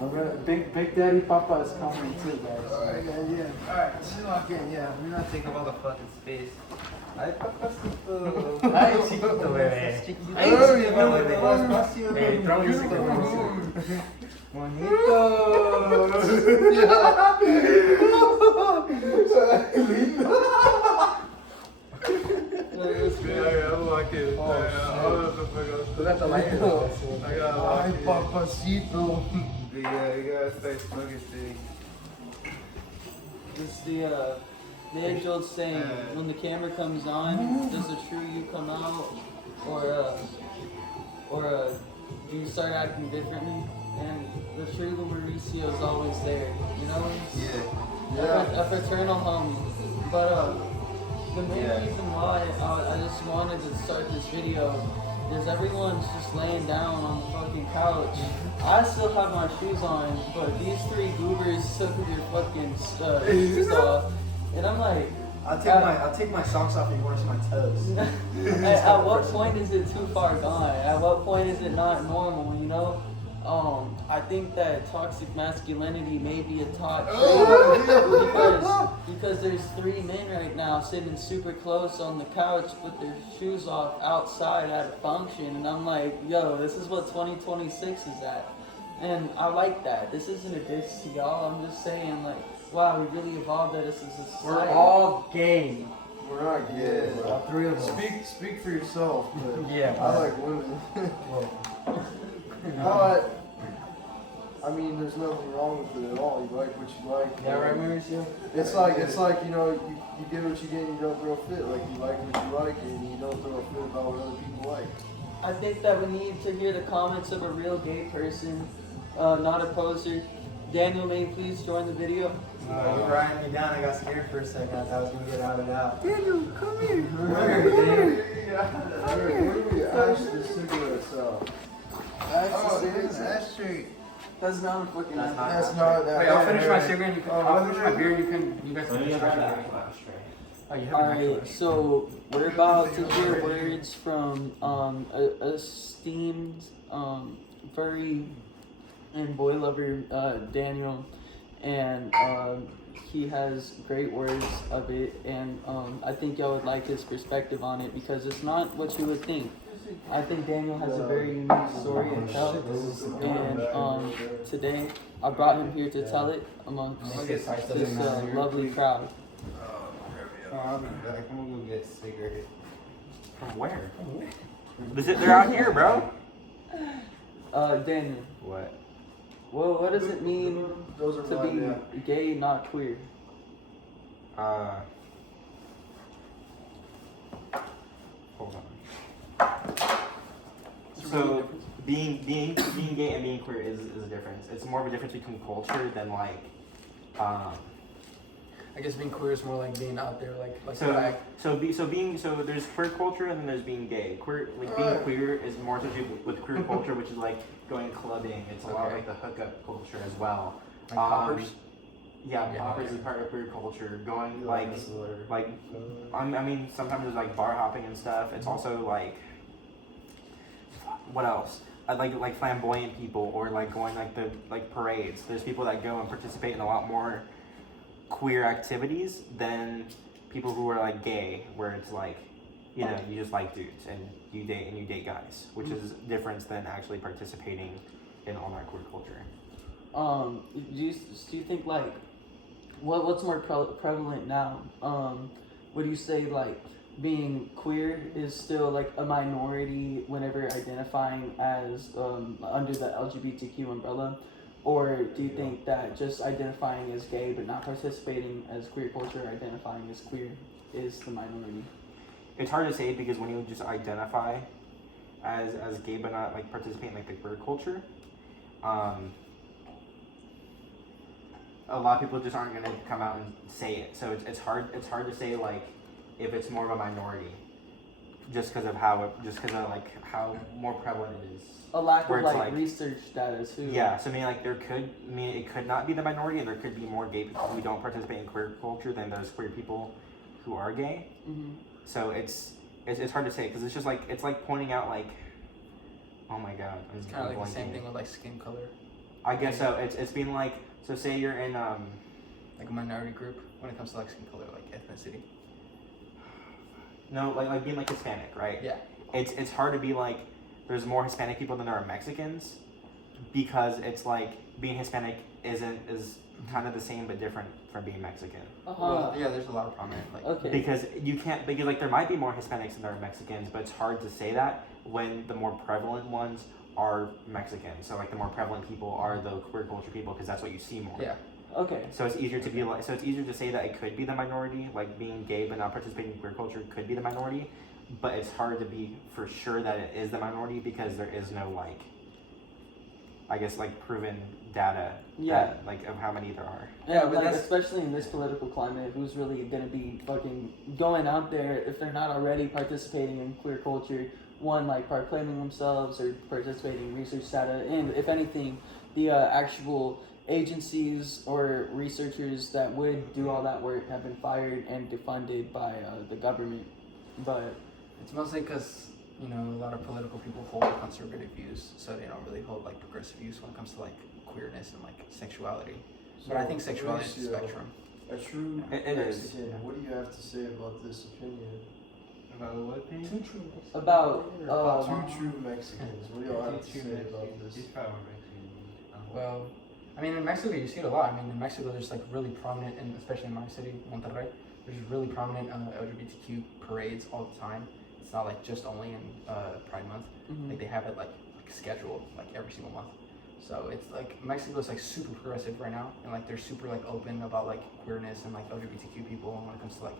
Alright, Big Daddy Papa is coming too, guys. Yeah. Alright, lock in, yeah. We're not taking all the fucking space. Ay, papacito. Ay, chiquito, bebé. Ay, chiquito, bebé. Espacio. Bonito. Ay, papacito. Yeah, you gotta stay smoking thing. It's the age-old saying, when the camera comes on, does the true you come out, or do you start acting differently? And the true Mauricio is always there, you know? Yeah. A fraternal homie. But the main reason why I just wanted to start this video is everyone's just laying down on the fucking couch. I still have my shoes on, but these three goobers took their fucking shoes off, and I'm like, I'll take my socks off and you want to see my toes. at what point is it too far gone? At what point is it not normal? You know, I think that toxic masculinity may be a taught because there's three men right now sitting super close on the couch with their shoes off outside at a function, and I'm like, yo, this is what 2026 is at, and I like that. This isn't a diss to y'all. I'm just saying, like, wow, we really evolved as a society. We're all gay. We're not gay. All three of us. Speak for yourself. But Yeah, I like women. I mean, there's nothing wrong with it at all. You like what you like. Yeah, right, Mauricio? It's like you know, you get what you get and you don't throw a fit. Like you like what you like and you don't throw a fit about what other people like. I think that we need to hear the comments of a real gay person, not a poser. Daniel, may you please join the video? You riding me down. I got scared for a second. I thought I was going to get out and out. Daniel, come here. Where do we ash the cigarettes out? Ashtray. That's not a fucking That's not that. Wait, I'll finish my cigarette and I'll finish my beer and you guys finish your cigarette. Oh, you have Alright, so we're about to hear words from a esteemed furry and boy lover, Daniel, and he has great words of it, and I think y'all would like his perspective on it because it's not what you would think. I think Daniel has a very unique story to tell, and today I brought him here to tell it amongst this lovely crowd. I'll be back. I'm gonna go get a cigarette. From where? They're out here, bro. Daniel. What? Well, what does it mean Those are to mine, be yeah. gay, not queer? Hold on. So being gay and being queer is a difference. It's more of a difference between culture than like I guess being queer is more like being out there, like so there's queer culture and then there's being gay. Being queer is more to do with queer culture, which is like going clubbing. It's a lot of like the hookup culture as well. Like poppers? Yeah, poppers is part of queer culture. Going I mean sometimes there's like bar hopping and stuff. It's also like what else? Like flamboyant people or like going like parades. There's people that go and participate in a lot more queer activities than people who are like gay, where it's like, you know, you just like dudes and you date guys, which is different than actually participating in all that queer culture. Do you think like what's more prevalent now? Would you say like being queer is still like a minority whenever identifying as under the LGBTQ umbrella? Or do you think that just identifying as gay but not participating as queer culture, identifying as queer, is the minority? It's hard to say because when you just identify as gay but not like participate in like the queer culture, a lot of people just aren't gonna come out and say it. So it's hard to say like if it's more of a minority, just because of how more prevalent it is. A lack of like research data too. Yeah, so I mean it could not be the minority, and there could be more gay people who don't participate in queer culture than those queer people who are gay. Mm-hmm. So it's hard to say because it's like pointing out like, oh my god, it's kind of like the same thing with like skin color. I guess so. It's been like, so say you're in Like a minority group when it comes to like skin color, like ethnicity. no, like being like Hispanic, right? Yeah. It's hard to be like there's more Hispanic people than there are Mexicans, because it's like being Hispanic is kind of the same but different from being Mexican. Well, yeah, there's a lot of prominent like. Okay. Because like there might be more Hispanics than there are Mexicans, but it's hard to say that when the more prevalent ones are Mexican. So like the more prevalent people are the queer culture people, because that's what you see more. Yeah. Okay. So it's easier to be like, so it's easier to say that it could be the minority, like being gay but not participating in queer culture could be the minority, but it's hard to be for sure that it is the minority because there is no like, I guess like proven data. Yeah. That, like of how many there are. Yeah, but like that's- especially in this political climate, who's really gonna be fucking going out there if they're not already participating in queer culture? One, like proclaiming themselves or participating in research data, and if anything, the actual agencies or researchers that would do all that work have been fired and defunded by the government. But It's mostly because a lot of political people hold conservative views, so they don't really hold like progressive views when it comes to like queerness and like sexuality. But I think sexuality is a spectrum. A true It is. Mexican, what do you have to say about this opinion? About what thing? Two true about Two true Mexicans, what do y'all have to say about this? He's probably Mexican. Well, I mean, in Mexico you see it a lot. I mean, in Mexico there's like really prominent, and especially in my city, Monterrey, there's really prominent LGBTQ parades all the time. It's not like just only in Pride Month. Mhm. Like they have it like scheduled like every single month. So it's like Mexico's like super progressive right now, and like they're super like open about like queerness and like LGBTQ people. And when it comes to like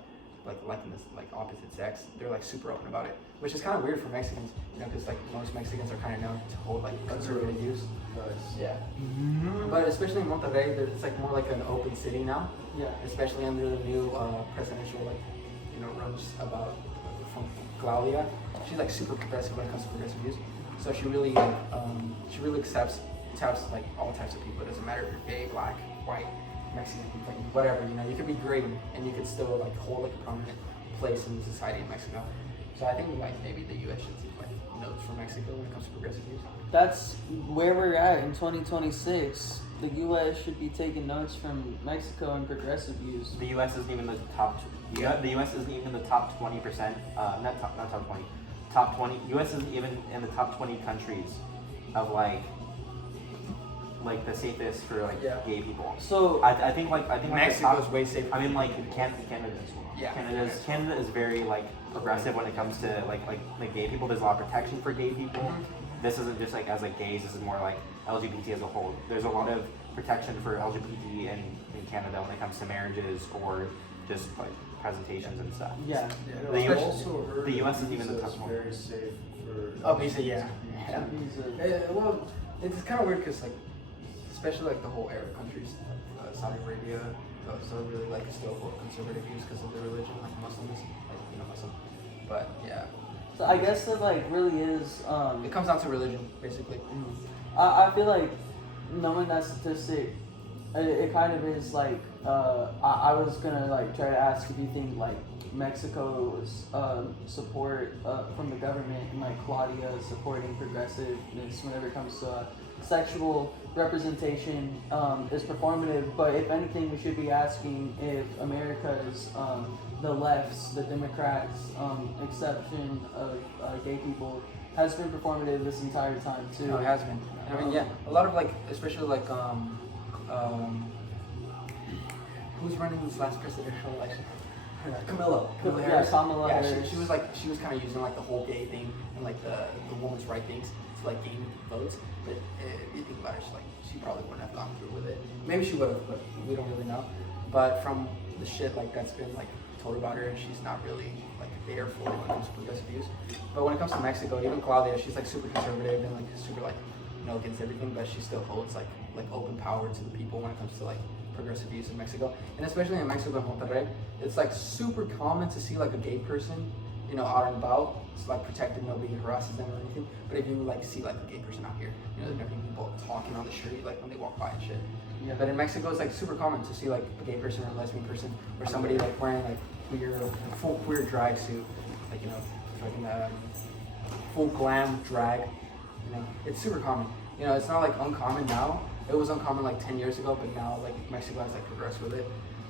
liking this like opposite sex, they're like super open about it, which is kind of weird for Mexicans, because like most Mexicans are kind of known to hold like conservative views. Nice. Yeah. But especially in Monterrey, it's like more like an open city now, yeah. especially under the new presidential runs about from Claudia. She's like super progressive when it comes to progressive views. So she really accepts like all types of people. It doesn't matter if you're gay, black, white, Mexican, whatever. You could be great and you could still like hold like a prominent place in society in Mexico. So I think like maybe the U.S. should take like notes from Mexico when it comes to progressive views. That's where we're at in 2026. The U.S. should be taking notes from Mexico and progressive views. The U.S. isn't even the top. The U.S. isn't even the top 20%. Not top 20. Top 20. U.S. isn't even in the top 20 countries of like the safest for like gay people. So I think Mexico's way safer. I mean like Canada as well. Yeah. Canada is very like progressive when it comes to like gay people. There's a lot of protection for gay people. Mm-hmm. This isn't just like as like gays. This is more like LGBT as a whole. There's a lot of protection for LGBT in Canada when it comes to marriages or just like presentations and stuff. yeah. I've also heard the US that isn't even the Visa top is one. very safe for. Oh, Visa, yeah. Visa. It's kind of weird because like, especially like the whole Arab countries, like Saudi Arabia, don't really like still hold conservative views because of their religion, like Muslims, like Muslim. But yeah, So I guess it like really is. it comes down to religion basically. I feel like knowing that statistic, it kind of is like. I was gonna like try to ask if you think like Mexico's support from the government and like Claudia supporting progressiveness whenever it comes to sexual representation is performative, but if anything we should be asking if America's the left's, the Democrats exception of gay people has been performative this entire time too. No, it has been. I mean, yeah, a lot of like, especially like who's running this last presidential election? Kamala Harris. Kamala Yeah, Harris. she was kind of using like the whole gay thing and like the woman's right things to like gain votes. But if you think about it, she probably wouldn't have gone through with it. Maybe she would have, but we don't really know. But from the shit like that's been like told about her, she's not really like there for it when it comes to progressive views. But when it comes to Mexico, even Claudia, she's like super conservative and like super like against everything, but she still holds like open power to the people when it comes to like progressive views in Mexico. And especially in Mexico and Monterrey, it's like super common to see like a gay person, out and about. It's like protected, nobody harasses them or anything. But if you like see like a gay person out here, there's never people talking on the street like when they walk by and shit. Yeah. But in Mexico, it's like super common to see like a gay person or a lesbian person or somebody like wearing like full queer drag suit, like fucking full glam drag. It's super common. It's not like uncommon now, It was uncommon like 10 years ago, but now like Mexico has like progressed with it.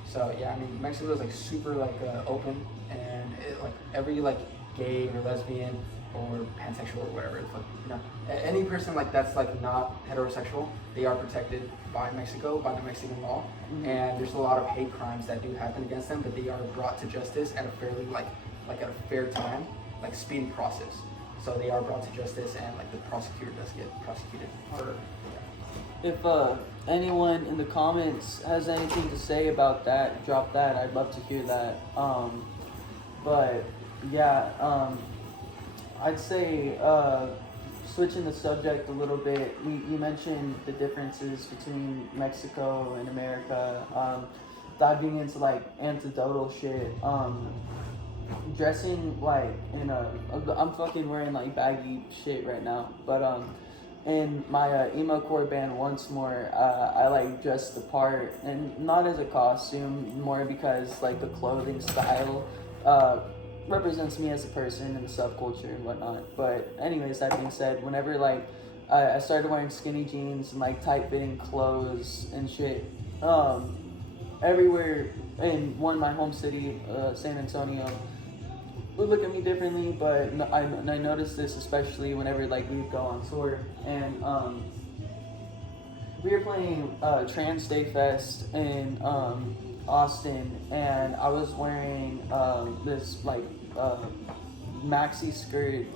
So yeah, I mean Mexico is like super like open, and it, like every like gay or lesbian or pansexual or whatever the fuck, you know, any person like that's like not heterosexual, they are protected by Mexico, by the Mexican law. And there's a lot of hate crimes that do happen against them, but they are brought to justice at a fairly like at a fair time, like speedy process. So they are brought to justice, and like the prosecutor does get prosecuted for. If anyone in the comments has anything to say about that, drop that. I'd love to hear that. But yeah, I'd say switching the subject a little bit. You mentioned the differences between Mexico and America. Diving into like anecdotal shit. Dressing like in I'm fucking wearing like baggy shit right now, but in my emo core band Once More, I like dressed the part, and not as a costume, more because like the clothing style represents me as a person in the subculture and whatnot. But anyways, that being said, whenever like I started wearing skinny jeans and like tight fitting clothes and shit, everywhere in my home city, San Antonio, would look at me differently. But I noticed this especially whenever like we'd go on tour, and we were playing Trans Day Fest in Austin, and I was wearing this like maxi skirt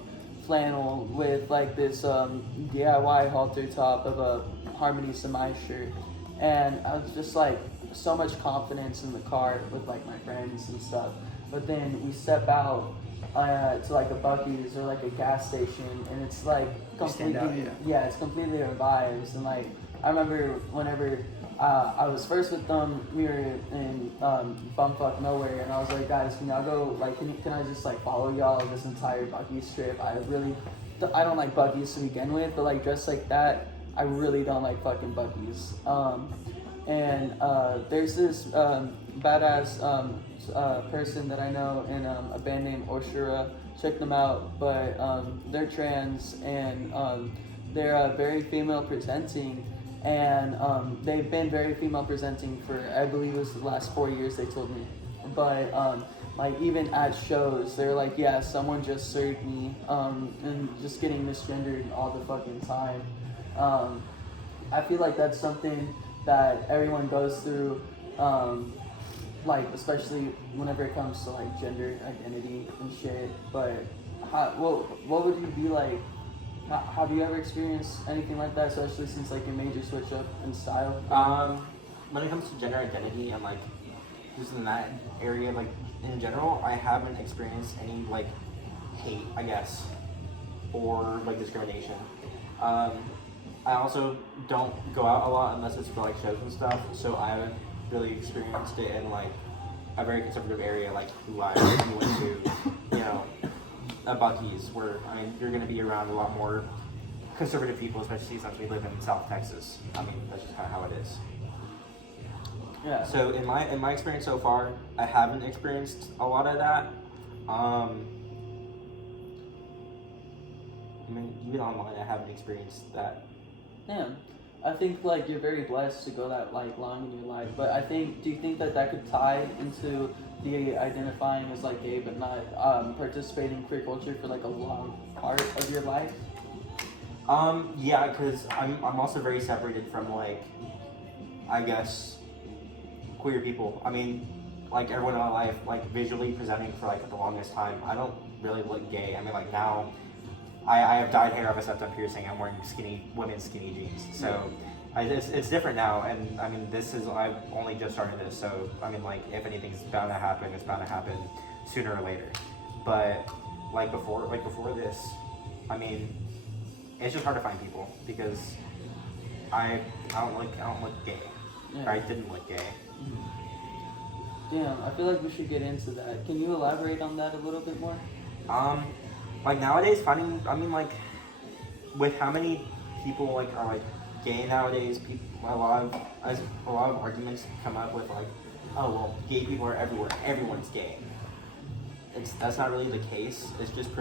flannel with like this DIY halter top of a Harmony Semi shirt, and I was just like so much confidence in the car with like my friends and stuff. But then we step out to like a Buc-ee's or like a gas station, and it's like completely it's completely their vibes. And like I remember whenever I was first with them, we were in bumfuck nowhere, and I was like, guys, can y'all go, like, can I just like follow y'all this entire Buc-ee's trip? I don't like Buc-ee's to begin with, but like dressed like that, I really don't like fucking Buc-ee's. And there's this badass person that I know in a band named Oshura. Check them out, but they're trans, and they're very female presenting, and they've been very female presenting for, I believe it was the last 4 years, they told me. But like even at shows, they're like, yeah, someone just served me, and just getting misgendered all the fucking time. I feel like that's something that everyone goes through, like especially whenever it comes to like gender identity and shit. But what would you be like? Have you ever experienced anything like that, especially since like your major switch up in style? When it comes to gender identity and like just in that area, like in general, I haven't experienced any like hate, I guess, or like discrimination. I also don't go out a lot unless it's for like shows and stuff, so I haven't really experienced it in like a very conservative area like who I went to, you know, a Buc-ee's, where I mean you're gonna be around a lot more conservative people, especially since we live in South Texas. I mean that's just kind of how it is. Yeah. So in my experience so far, I haven't experienced a lot of that. I mean even online, I haven't experienced that. Yeah, I think like you're very blessed to go that like long in your life. But I think, do you think that could tie into the identifying as like gay but not participating in queer culture for like a long part of your life? Yeah, because I'm also very separated from like, I guess, queer people. I mean, like everyone in my life, like visually presenting for like the longest time, I don't really look gay. I mean, like now, I have dyed hair, I have a septum piercing, I'm wearing women's skinny jeans. So it's different now, and I mean I've only just started this, so I mean like if anything's bound to happen, it's bound to happen sooner or later. But like before this, I mean it's just hard to find people because I don't look gay. Yeah. Or I didn't look gay. Damn, I feel like we should get into that. Can you elaborate on that a little bit more? Like nowadays, like with how many people like are like gay nowadays, a lot of arguments come up with like, oh well, gay people are everywhere, everyone's gay. That's not really the case. It's just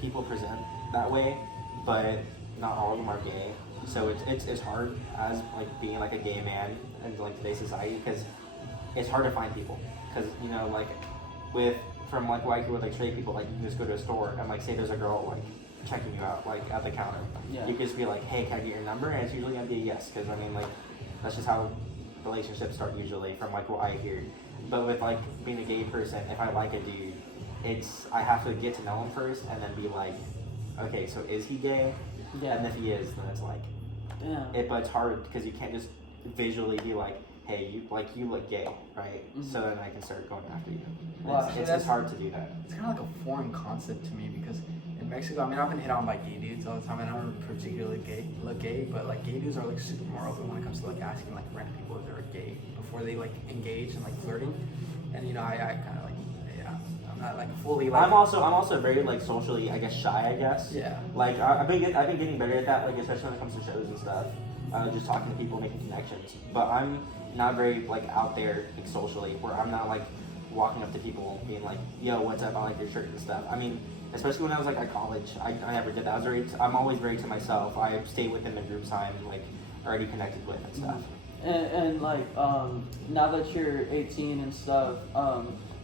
people present that way, but not all of them are gay. So it's hard as like being like a gay man in like today's society because it's hard to find people because you know like with from like with like straight people like you can just go to a store and like say there's a girl like checking you out like at the counter. Yeah. You can just be like, hey, can I get your number? And it's usually gonna be a yes because I mean like that's just how relationships start usually from like what I hear. But with like being a gay person, if I like a dude, I have to get to know him first and then be like, okay, so is he gay? Yeah. And if he is, then it's like, but it's hard because you can't just visually be like, hey, you look gay, right? Mm-hmm. So then I can start going after you. Well, It's hard to do that. It's kind of like a foreign concept to me because in Mexico, I mean, I've been hit on by gay dudes all the time, and I don't particularly look gay, but like gay dudes are like super more open when it comes to like asking like random people if they're gay before they like engage in like flirting, and you know, I kind of like, yeah, I'm not like fully like. I'm also very like socially, I guess, shy. I guess. Yeah. Like I've been getting better at that, like especially when it comes to shows and stuff. Just talking to people, making connections. But I'm not very like out there like socially, where I'm not like walking up to people being like, yo, what's up? I like your shirt and stuff. I mean, especially when I was like at college, I never did that. I'm always very to myself. I stay within the groups I'm like already connected with and stuff. And like now that you're 18 and stuff,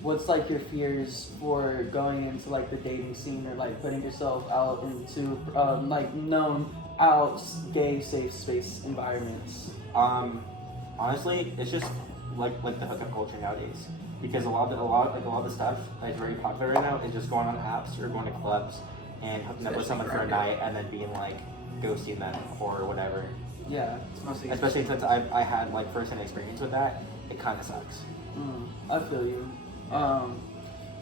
what's like your fears for going into like the dating scene or like putting yourself out into like known out gay safe space environments? Honestly, it's just like the hookup culture nowadays. Because a lot of the stuff that's very popular right now is just going on apps or going to clubs and hooking up with someone for a night and then being like ghosting them or whatever. Yeah. Especially since I had like first-hand experience with that, it kind of sucks. I feel you.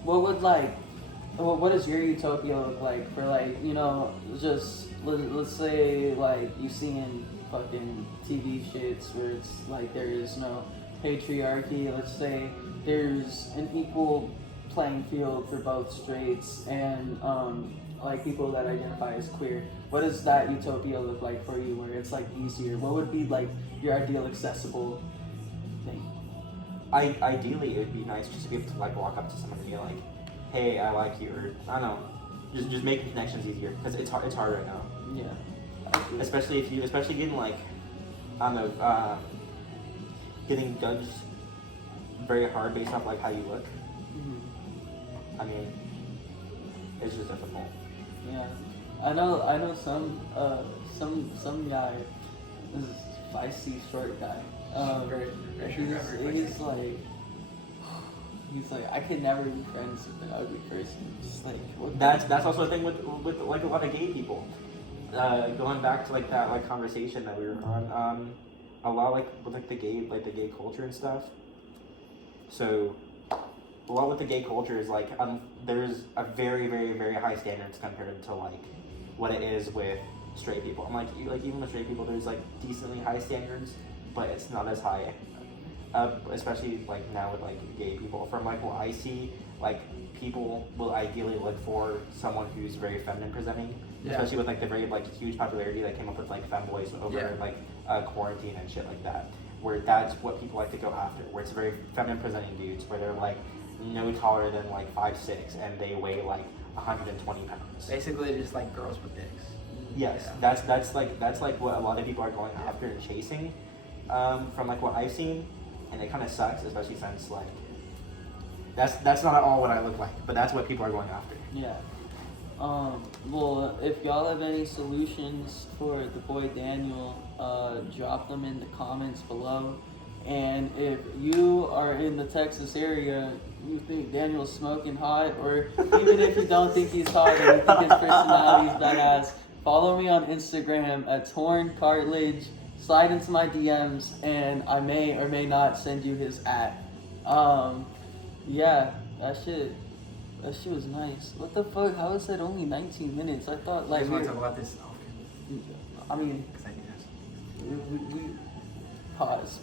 What does your utopia look like for like, you know, just let's say like you seeing fucking TV shits where it's like there is no patriarchy. Let's say there's an equal playing field for both straights and like people that identify as queer. What does that utopia look like for you where it's like easier? What would be like your ideal accessible thing? Ideally, it would be nice just to be able to like walk up to someone and be like, hey, I like you, or I don't know, just making connections easier because it's hard right now. Yeah. Especially getting like, I don't know, getting judged very hard based off like how you look. Mm-hmm. I mean, it's just difficult. Yeah, I know some guy, this is feisty short guy. He's like I could never be friends with an ugly person. Just like that's also a thing with like a lot of gay people. Going back to like that like conversation that we were on, a lot like with like the gay culture and stuff. So a lot with the gay culture is like there's a very very very high standards compared to like what it is with straight people. I'm like even with straight people there's like decently high standards, but it's not as high. Especially like now with like gay people. From like what I see, like people will ideally look for someone who's very feminine presenting. Yeah. Especially with like the very like huge popularity that came up with like femboys over like quarantine and shit like that. Where that's what people like to go after. Where it's very feminine presenting dudes where they're like no taller than like 5'6" and they weigh like 120 pounds. Basically, just like girls with dicks. Yes, yeah. That's like what a lot of people are going after and chasing. From like what I've seen. And it kind of sucks, especially since like that's not at all what I look like, but that's what people are going after. Yeah. Well, if y'all have any solutions for the boy Daniel, drop them in the comments below. And if you are in the Texas area, you think Daniel's smoking hot, or even if you don't think he's hot and you think his personality's badass, follow me on Instagram at Torn Cartilage. Slide into my DMs and I may or may not send you his @ yeah, that shit was nice. What the fuck? How is that only 19 minutes? I thought like I just want to talk about this. I mean, we pause.